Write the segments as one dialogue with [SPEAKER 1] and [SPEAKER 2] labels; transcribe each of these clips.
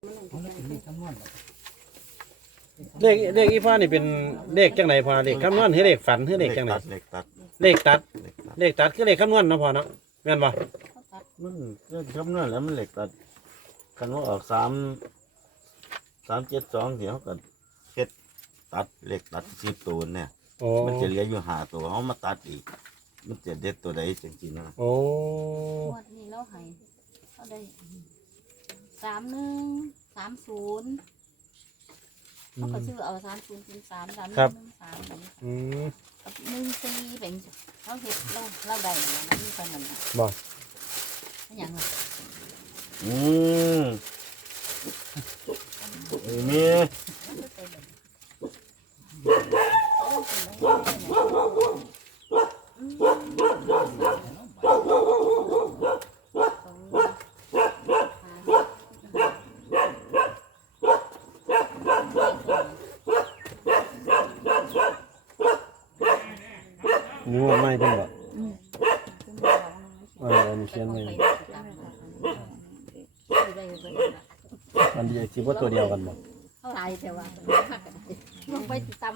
[SPEAKER 1] เลขอีพ่อนี่เป็นเลขจังไหนพ่อเลขคำนวณหรือเลขฝันหรือเลขจังไหนเลขตัดเลขตัดคือเลขคำนวณเนาะพ่อเนาะแม่นบ่
[SPEAKER 2] มันเลขคำนวณแล้วมันเลขตัดกันว่าออก372เดี๋ยวก็เฮ็ดตัดเลขตัด10ตัวเนี่ยมันจะเหลืออยู่5ตัวเฮามาตัดอีกมันจะเด็ดตัวใดจังซี่นะ
[SPEAKER 1] โอ้
[SPEAKER 3] งวดนี้เราให้เขาได้31 30เขาก็ซื้อเอา3003 3113กับ14เป็นเขาเฮ็ดเราได้แล้วมันมีคนนั้น
[SPEAKER 1] บ่
[SPEAKER 3] หยังล่ะ
[SPEAKER 2] มี
[SPEAKER 1] นิ้วไม่เป็นบ่อันนี้เขียนไว้มันดีสิบ่ตัวเดียวกันบ่
[SPEAKER 3] เท่าไหร่แต่ว่าลงไปติดตาม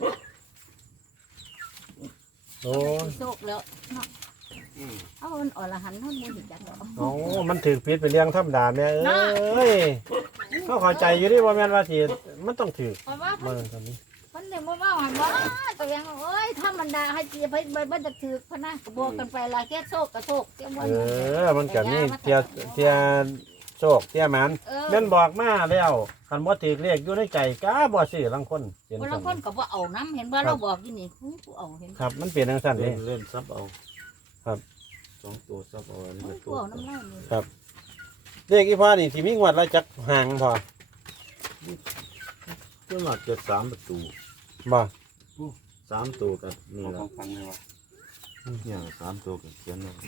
[SPEAKER 1] โอ้
[SPEAKER 3] โชคแล้วเนาะเอามันอรหันต์เฮาบ่เห็นจักดอก
[SPEAKER 1] โอ้มันถือผิดเป็นเรื่องธรรมดาแม่เอ้ยเขาเข้าใจอยู่ดิว่าแม่นว่าสิมันต้องถือมาตอนนี้
[SPEAKER 3] มันเนี่ยบ่ว่าหันบ่ตัวอย่างเอ้ยธรรมดาให้สิไปบ่จะถือพะนะก็บอกกันไปล่ะแค่โชคก็โชคเที่ยบ่
[SPEAKER 1] มันก็มีเที่ยโชคเที่ยหมันแม่นบอกมาแล้วคันบ่ถือเลขอยู่ในใจกะบ่ซื้อลางคน
[SPEAKER 3] เห็นบางคนก็บ่เอานำเห็นบ่เราบอกอยู่นี่ผู้เอาเห็น
[SPEAKER 1] ครับมันเป็นจังซั่นนี่
[SPEAKER 2] เล่นซับเอา
[SPEAKER 1] ครับ
[SPEAKER 2] 2ตัวซับเอาอันนี้ก็
[SPEAKER 3] ตัวน้ำลายนี่
[SPEAKER 1] ครับเลขอีพ่อนี่สิมีงวดละจักห่างพอ
[SPEAKER 2] คือมาเกิด3ประตู
[SPEAKER 1] บ่
[SPEAKER 2] 3ตัวกันนี่ล่ะเนี่ย3ตัวกันเขียนเอา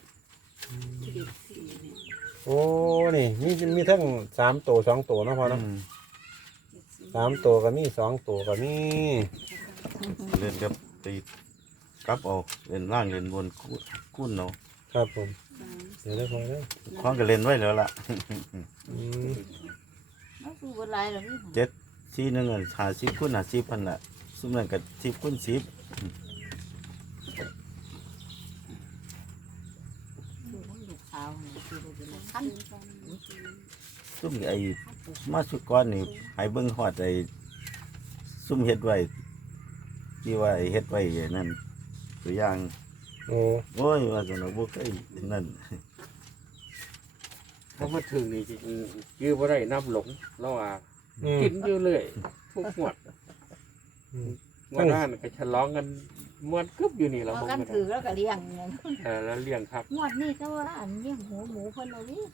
[SPEAKER 1] โอ้นี่มีทั้ง3ตัว2ตัวเนาะพ่อเนาะ3ตัวก็มี2ตัวก็มี
[SPEAKER 2] เล่นกับตีกลับเอาเล่นล่างเล่นบนคุ้นเนาะ
[SPEAKER 1] ครับผมเดี๋ยวได้พอแล้ว
[SPEAKER 2] คล้องก็เล่นไว้แล้วล่ะ
[SPEAKER 3] มันคือบ่หลายหรอก
[SPEAKER 2] 7 4 1 50คูณ50พันน่ะซุมนั้นก็10คูณ10ซุ่มไอ้มาสุกรนี่ให้เบิ่งฮอดไอ้ซุ่มเฮ็ดไว้ที่ว่าเฮ็ดไว้นั่นตัวอย่างโอ้ยว่าจังบ่เคยนั่น
[SPEAKER 4] เพราะมาถึงนี่ยื้อบ่ได้นับหลงแล้วว่ากินอยู่เลยทุกหมดว่านั่นก็ฉลองกันมวนกึบอยู่นี่เรา
[SPEAKER 3] บ่กันถือแล้วก็เลี้ยง
[SPEAKER 4] แล้วเลี้ยงครับ
[SPEAKER 3] งวดนี้ก็ว่าอันเลี้ยงหมูเพิ่นเอานี่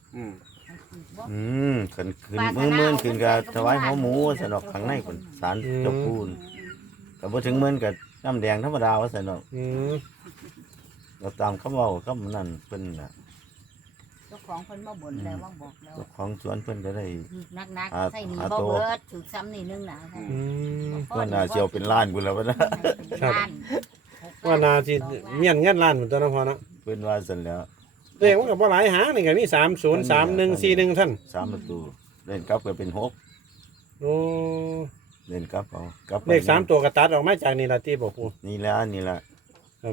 [SPEAKER 2] ขึ้นมื้อขึ้นก็ถวายหัวหมูสนอกข้างในพุ่นศาลเจ้าปู่ก็บ่ถึงมื้อก็น้ำแดงธรรมดาว่าสนอกเราตามคำเว้าคำนั้นเพิ่นน่ะ
[SPEAKER 3] เจ้าของเพิ่นมาบ่นแล้วว่าบอกแล้ว
[SPEAKER 2] เจ้าของสวนเพิ่นก็ได้
[SPEAKER 3] นักๆใส่หนีบ่เบิดถูกซ้ำนี่นึงน่ะ
[SPEAKER 2] เพิ่นน่าสิเอาเป็นล้านพุ่นแล้วว่า
[SPEAKER 1] ครับว่าน่าสิเมียนเงินล้านพุ่นตัวเนาะพ่อเนาะ
[SPEAKER 2] เพิ่นว่าซั่นแล้ว
[SPEAKER 1] เลขมันก็บ่หลายหางนี่ก็มี303141ท่าน
[SPEAKER 2] 3ประตูเล่นกลับก็เป็น6
[SPEAKER 1] โอ้
[SPEAKER 2] เล่นกลับเอากลับ
[SPEAKER 1] เลข3ตัวก็ตัดออกมาจากนี่ล่ะติบ่ปู่
[SPEAKER 2] นี่แหละ
[SPEAKER 1] ครับ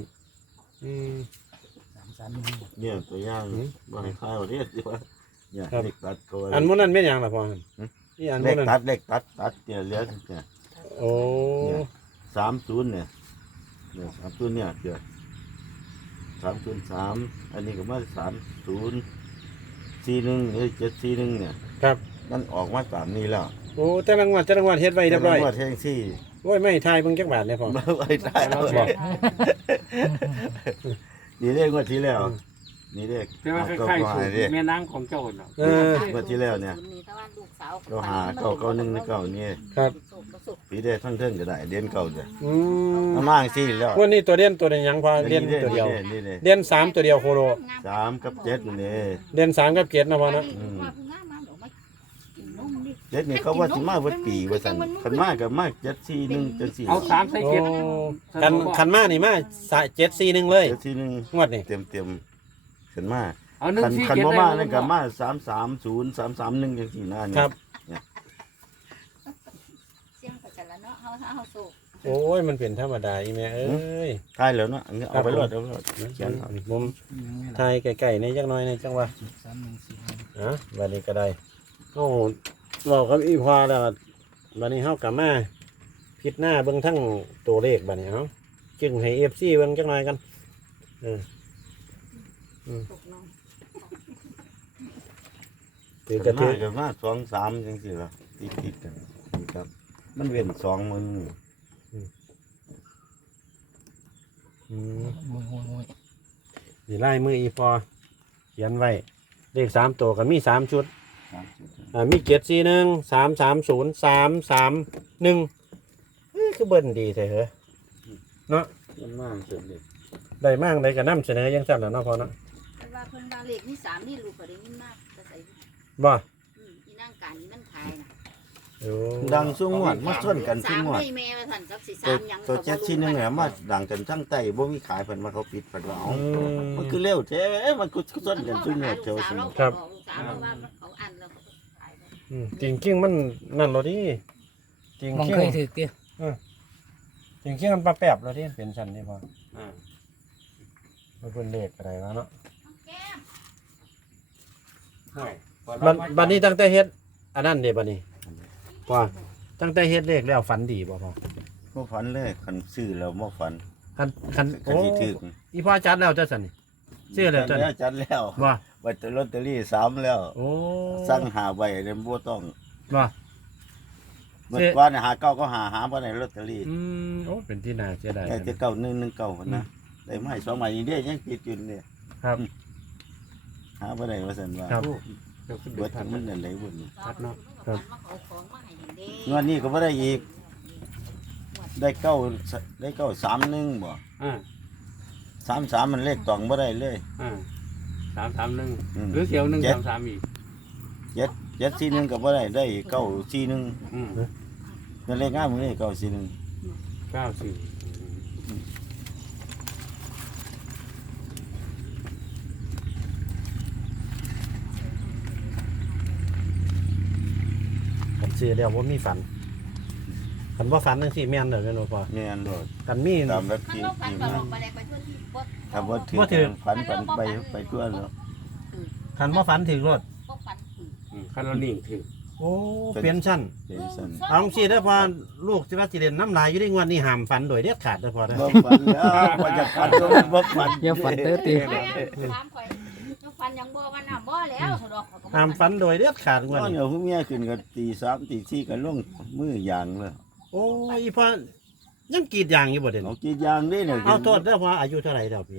[SPEAKER 2] เนี่ยตัวอย่างบ่ให้ค่ายว่าเรียกว่าเนี่ยเลขตัดก็
[SPEAKER 1] อันมื้อนั้นแม่นหยังล่ะพ่อนี่อัน
[SPEAKER 2] เล
[SPEAKER 1] มื้อ
[SPEAKER 2] ข
[SPEAKER 1] นั้น
[SPEAKER 2] ตัดเนี่ยเหลือเนี่ย
[SPEAKER 1] โอ้
[SPEAKER 2] 30เนี่ย30เนี่ยเดี๋ยว303อันนี้ก็มา3041741เนี่ย
[SPEAKER 1] ครับ
[SPEAKER 2] มันออกมาตามนี้แล้ว
[SPEAKER 1] โอ้แต่รางวัลเฮ็ดไว้เรียบร้อย
[SPEAKER 2] แท็งซี่
[SPEAKER 1] โอ้ยไม่ทายเบิ่งจักบาทเลยพ่อ
[SPEAKER 2] ไม่ทายแล้วนี่เลขงวดที่แล้วนี่เลข
[SPEAKER 4] แต่ว่าคล้ายๆสูตรแม่นางของเจ้าเนาะ
[SPEAKER 2] งวดที่แล้วเนี่ยเราหา991ใน9นี่
[SPEAKER 1] ครับ
[SPEAKER 2] ปีได้ทั้งเทิงก็ได้เดือนเก่าเด้อมาจังซี่แล้ว
[SPEAKER 1] วันนี้ตัวเด่นตัวหยังพอเด่นตัวเดียวเด่น3ตัวเดียวโคโล
[SPEAKER 2] 3กับ7นี่
[SPEAKER 1] เด่น3กับ7นะพ่อเนาะ
[SPEAKER 2] เจ็ดนี่เขาว่าสิมาเบิดปีว่าซั่นคันมาก็มา741จังซี่
[SPEAKER 4] เอา3ใส่7
[SPEAKER 1] คันมานี่มา741เลย
[SPEAKER 2] 741
[SPEAKER 1] งวดนี่
[SPEAKER 2] เต็มๆคันมา
[SPEAKER 4] เอาหนึ่ง
[SPEAKER 2] คัน
[SPEAKER 4] สี่
[SPEAKER 2] คัน
[SPEAKER 4] เจ็ด
[SPEAKER 2] บ่
[SPEAKER 4] ได้
[SPEAKER 2] มา
[SPEAKER 4] บ่
[SPEAKER 2] นั่นก็มา330 331จังซี่นะนี่
[SPEAKER 1] ครับ
[SPEAKER 3] เสียงก็จะละเนาะเฮาโศก
[SPEAKER 1] โอ้ยมันเป็นธรรมดาอีแม่เอ้ย
[SPEAKER 2] ทายแล้วเนาะอันนี้เอาไปรวดเขียนเอา
[SPEAKER 1] ผมทายไก่ๆในจักหน่อยในจังหวะบัดนี้ก็ได้โอ้เรากับอีพอแล้วบัดนี้เฮากลับมาพิจหน้าเบิ่งทั้งตัวเลขบัดนี้เฮาจึงให้ FC เบิ่งจักหน่อยกัน
[SPEAKER 3] ตกน้อง
[SPEAKER 1] ถือ
[SPEAKER 2] ก็
[SPEAKER 1] กระ
[SPEAKER 2] มา
[SPEAKER 1] ถือ
[SPEAKER 2] ก็มา2 3จังซี่ล่ะติดกันนี่ครับ มันเว้น2มื้อนี่
[SPEAKER 1] อืมนี่ไล่มืออีพอเขียนไว้เลข3ตัวก็มี3ชุด มี741 330 331คือเบิ้นดีแท้เหรอเนาะ
[SPEAKER 2] มันมากสุดเลย
[SPEAKER 1] ได้มากได้ก็นำเสนอยังสั่นแล้วเนาะพอเนาะ
[SPEAKER 3] แต่ว่าเพิ่นว่าเลขนี่3นี่ลูกก็ได้ยินมากแต่ใส่
[SPEAKER 1] บ่
[SPEAKER 3] อีนางการนี่มันขายน่ะ
[SPEAKER 1] โอ้
[SPEAKER 2] ดังสู้งวดมาส่วนกันสู้
[SPEAKER 3] 3
[SPEAKER 2] งวด
[SPEAKER 3] ได้แม่ว่าท่านจักสิ
[SPEAKER 2] ตัว
[SPEAKER 3] 3หยัง
[SPEAKER 2] ตัวเจ็ดชิ้นนึงเนี่ยมาดังกันทั้งไตบ่มีขายเพิ่นว่าเขาปิดเพิ่นว่าเอามันคือเร็วแท้มันคือส่วนกันสู้งวดเจ้าสิ
[SPEAKER 3] ลูกสาวว่าเขาอันแล้วเขาขาย
[SPEAKER 1] จริงจริงๆมันนั่นเราดิจริง
[SPEAKER 5] มอง
[SPEAKER 1] จริง
[SPEAKER 5] เคยถือเตี้ย
[SPEAKER 1] จริงจริงมันปลาแป๊บเราดิเป็นชั้นนี่พอ
[SPEAKER 4] อ่า
[SPEAKER 1] มันเป็นเลขอะไรวะเนาะ
[SPEAKER 4] ห่วย
[SPEAKER 1] บัดนี้ตั้งแต่เฮ็ดอันนั้นเด้บัดนี้ว่าตั้งแต่เฮ็ดเลขแล้วฝันดีบ่พอ
[SPEAKER 2] บ่ฝันเลยคันซื้อแล้วบ่ฝัน
[SPEAKER 1] คัน
[SPEAKER 2] คัน
[SPEAKER 1] โอ้
[SPEAKER 2] สิถึก
[SPEAKER 1] อีพ่อจัดแล้วจ้ะสันนี่ซื้อแล้วจ้ะนี่
[SPEAKER 2] จัดแล้ว
[SPEAKER 1] ว่า
[SPEAKER 2] ไว้แต่ลอตเตอรี่3แล้ว
[SPEAKER 1] โอ้
[SPEAKER 2] สั่งหาไว้เนี่ยบ่ต้อง
[SPEAKER 1] ว่า
[SPEAKER 2] เมื่อก่อนหาเก้าก็หาบ่ได้ลอตเตอรี่
[SPEAKER 1] โอ้เป็นที่น่าเสียดาย
[SPEAKER 2] แต่จะเก้า119พุ่นนะได้ไม้2ไม้นี่เด้ยังปิดอยู่เนี่ย
[SPEAKER 1] ครับ
[SPEAKER 2] หาบ่ได้ว่าซั่นว่า
[SPEAKER 1] ครับ
[SPEAKER 4] เดี๋ยวขึ้น
[SPEAKER 2] เบิด
[SPEAKER 4] ทัน
[SPEAKER 2] มันนั่นได้บุญ
[SPEAKER 4] ชัดเนาะ
[SPEAKER 2] งวดนี้ก็บ่ได้อีก ได้เก้า31บ่
[SPEAKER 4] อ่า
[SPEAKER 2] 33มันเลขตองบ่ได้เลย
[SPEAKER 4] อ่า331
[SPEAKER 2] อืม
[SPEAKER 4] หรือเสียว
[SPEAKER 2] เจ็ด
[SPEAKER 4] 133อีก
[SPEAKER 2] 741ก็บ่ได้ได้941
[SPEAKER 4] อืม
[SPEAKER 2] นั่นเลขงามมื้อนี้941
[SPEAKER 4] 94
[SPEAKER 1] ผมซื้อแล้วว่ามีฝันคันว่าฝันจังซี่แม่นเด้อแม่นบ่พอ
[SPEAKER 2] แม่นโลด
[SPEAKER 1] กันมี
[SPEAKER 2] ตามลัท
[SPEAKER 3] มัน
[SPEAKER 2] ธิ
[SPEAKER 3] ต้องการ
[SPEAKER 2] ที่
[SPEAKER 3] ก็
[SPEAKER 2] มา
[SPEAKER 3] ลงไปเลยไปทั่วที่บ่
[SPEAKER 2] ถ้าบ่ถือ
[SPEAKER 1] บ่ถือ
[SPEAKER 2] ฝันไปทั่วแล้ว
[SPEAKER 1] คันว่าฝันถึงรถ
[SPEAKER 3] บ่ปัน
[SPEAKER 4] คันเรานิ่งถึง
[SPEAKER 1] โอ้เปลี่ยนชั้น
[SPEAKER 2] เป็นซั่น
[SPEAKER 1] เอาจังซี่เด้อพอลูกสิว่าสิเล่นน้ำลายอยู่ในงวดนี้ห้ามฝันโดยเด็ดขาดเด้อพอเด้อ
[SPEAKER 2] บ่ฝันแล้วว่าจะฝันก็บ่ฝัน
[SPEAKER 5] อย่าฝันเด้อเตี้ย
[SPEAKER 3] ถามข่อยฟันยังบ่ว่าน้ำบ่แล้วสะดอก
[SPEAKER 1] ห้ามฝันโดยเด็ดขาดงวด
[SPEAKER 2] นอน
[SPEAKER 1] นี้
[SPEAKER 2] อยู่ผู้เมียขึ้นก็ตี3ตี4ก็ลงมืออย่างเลย
[SPEAKER 1] โอ้ยอีพอยังกรีดยางอยู่บ่เด่น
[SPEAKER 2] เอากี่อย่างนี่เนี่ย
[SPEAKER 1] เอาโทษเด้อพออายุเท่าไหร่แล้วพี่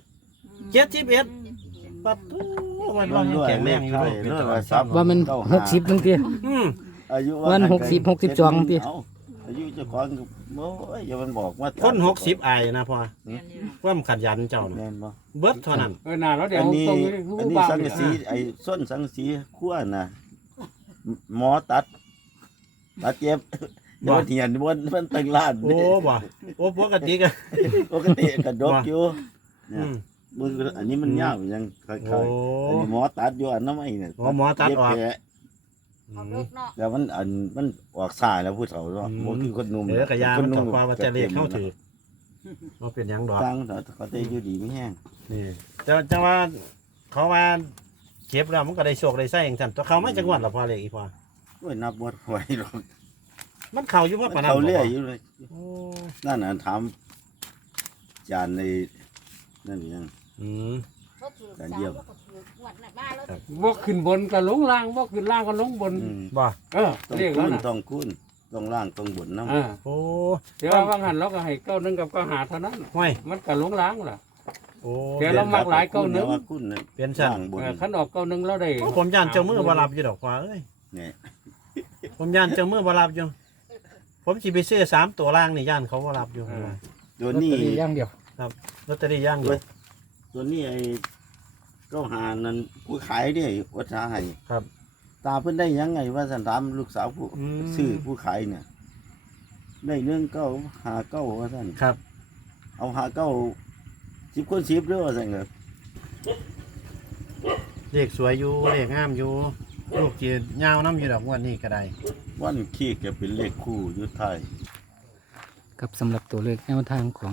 [SPEAKER 2] 71
[SPEAKER 1] ปัดโอ้วันเรายังแข็งแรงอยู่ลูกเป็นตัว
[SPEAKER 5] ว่ามัน60นึงเตี้ย
[SPEAKER 2] อายุ
[SPEAKER 5] วัน60 62ติ
[SPEAKER 2] เอ้าอายุเจ้าของก็โอ้ยอย่ามันบอกว่า
[SPEAKER 1] คน60อายนะพอความขยันเจ้าน่ะ
[SPEAKER 2] แม่นบ่
[SPEAKER 1] เบิดเท่านั้น
[SPEAKER 4] น่าแล้วเดี๋ยว
[SPEAKER 2] อันนี้
[SPEAKER 4] ตรง
[SPEAKER 2] อันนี้สังกะสีไอ้ส้นสังกะสีขั้วน่ะหมอตัดเจ็บบ่เถียนบนมันตึงล้าน
[SPEAKER 1] โอ้บ่โอ้ปกติก็
[SPEAKER 2] ปกติก็ดกอยู่
[SPEAKER 1] อื
[SPEAKER 2] เนี่ย
[SPEAKER 1] ม
[SPEAKER 2] มึงอันนี้มันยาวยังคล้
[SPEAKER 1] โอ้
[SPEAKER 2] ายๆอันนี้หมอตัดอยู่อันน้ำไอ้เนี่ย
[SPEAKER 1] โอ้หมอตัดออก
[SPEAKER 2] เย็บแผล
[SPEAKER 3] เอาเลิกเนาะ
[SPEAKER 2] แล้วมันออกสายแล้วผู้เฒ่าเนาะบ่คือคนหนุ่ม
[SPEAKER 1] เออกระยา
[SPEAKER 2] ค
[SPEAKER 1] มัน
[SPEAKER 2] ห
[SPEAKER 1] ต
[SPEAKER 2] นุ่
[SPEAKER 1] กปลาว่าจะเรียกเข้าถือว่าเป็นหยังดอก
[SPEAKER 2] ตั้งแต่เขาจะอยู่ดีไม่แห้ง
[SPEAKER 1] นี่แต่ว่าเขาว่าเก็บแล้วมันก็ได้โชคได้ไส้อย่างนั้นตัวเขาไม่จังหวัดละพอเลยอีพอ
[SPEAKER 2] โอ้ยนับบ่ไหวหรอก
[SPEAKER 1] มันเข่าอยู่ว่าปานนั้น
[SPEAKER 2] เขาเรื่อย
[SPEAKER 1] บ่
[SPEAKER 2] อยู่เลย
[SPEAKER 1] โอ้
[SPEAKER 2] นั่นน่ะถามจานในนั่นยัง
[SPEAKER 1] อืม
[SPEAKER 3] ก็ถือสาวก็ถือหวดน่ะบ้าแล้ว
[SPEAKER 4] บ่ขึ้นบนก็ลงล่างบ่ขึ้นล่างก็ลงบน
[SPEAKER 1] บ่
[SPEAKER 2] ต้อง
[SPEAKER 4] เรียก
[SPEAKER 2] คู
[SPEAKER 4] แล้ว
[SPEAKER 2] ณ
[SPEAKER 4] นะ
[SPEAKER 2] ต้องคูณต้องล่างต้องบนน้ำ
[SPEAKER 4] อ่า
[SPEAKER 1] โอ้
[SPEAKER 4] เดี๋ยวว่างหันเราก็ให้เก้าหนึงกับเก้าหาเท่านั้น
[SPEAKER 1] ห้วย
[SPEAKER 4] มันก็ลงล้างล่ะ
[SPEAKER 1] โอ้
[SPEAKER 4] เดี๋ยวเรามักหลายเก้าหนึ่ง
[SPEAKER 2] ว่าคูณน่ะ
[SPEAKER 1] เปลี่ยนชั้น
[SPEAKER 2] ล่างบน
[SPEAKER 4] คันออกเก้าหนึงเราได้
[SPEAKER 1] โอ้ผมย่านเจ้ามือบ่รับอยู่ดอกว่าเอ้ย
[SPEAKER 2] เนี่ย
[SPEAKER 1] ผมย่านเจ้ามือบ่รับอยู่ผมสิไปซื้อ3ตัวล่างนี่ย่านเขาบ่รับอยู่
[SPEAKER 2] ตัว
[SPEAKER 5] ลอต
[SPEAKER 2] นี้
[SPEAKER 5] เตอรี่อย่างเดียว
[SPEAKER 1] ลอตเตอรี่ย่างอยู่
[SPEAKER 2] ตัวนี้ไอ้ก็หานั่นผู้ขายเนี่ยวัชาให้
[SPEAKER 1] ครับ
[SPEAKER 2] ตาเพิ่นได้ยังไงว่าสันถามลูกสาวผู้
[SPEAKER 1] อืม
[SPEAKER 2] ซื้อผู้ขายเนี่ย ได้เรื่องเก้าหาเก้าว่าสั่น
[SPEAKER 1] ครับ
[SPEAKER 2] เอาหาเก้า10 คน 10เด้อว่าสั่นครับ
[SPEAKER 1] เลขสวยอยู่เลขงามอยู่ลูกจียาวน้ำอยู่ดอกงวันนี้ก็ได้
[SPEAKER 2] วันขี้ก็เป็นเลขคู่อยู่ท้าย
[SPEAKER 5] กับสำหรับตัวเลขแนวทางของ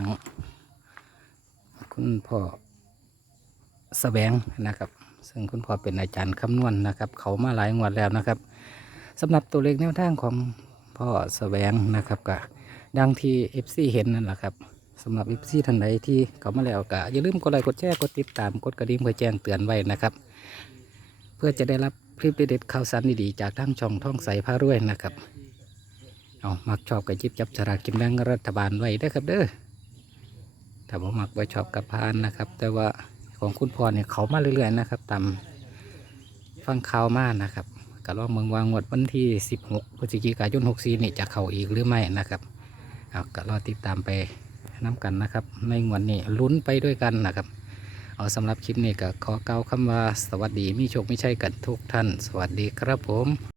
[SPEAKER 5] คุณพ่อแสวงนะครับ ซึ่งคุณพ่อเป็นอาจารย์คำนวณนะครับ เขามาหลายงวดแล้วนะครับสำหรับตัวเลขแนวทางของพ่อแสวงนะครับก็ดังที่ FC เห็นนั่นแหละครับสำหรับ FC ท่านใดที่เขามาแล้วก็อย่าลืมกดไลค์กดแชร์กดติดตามกดกระดิ่งเพื่อแจ้งเตือนไว้นะครับ เพื่อจะได้รับคลิปเด็ดๆข่าวสารดีๆจากทางช่องท่องใสพารวยนะครับเอามักชอบกับจิบจับสลากกินแบ่งรัฐบาลไว้ได้อครับเด้อถ้าบ่มักไว้ชอบกับพานนะครับ แต่ว่าของคุณพ่อเนี่ยเขามาเรื่อยๆนะครับตามฟังข่าวมานะครับก็ลองเมืองวางงวดวันที่16 พฤศจิกายน 64นี่จะเข้าอีกหรือไม่นะครับเอาก็รอติดตามไปน้ำกันนะครับในงวดนี้ลุ้นไปด้วยกันนะครับเอาสำหรับคลิปนี้ก็ขอกล่าวคำว่าสวัสดีมีโชคมีชัยกันทุกท่านสวัสดีครับผม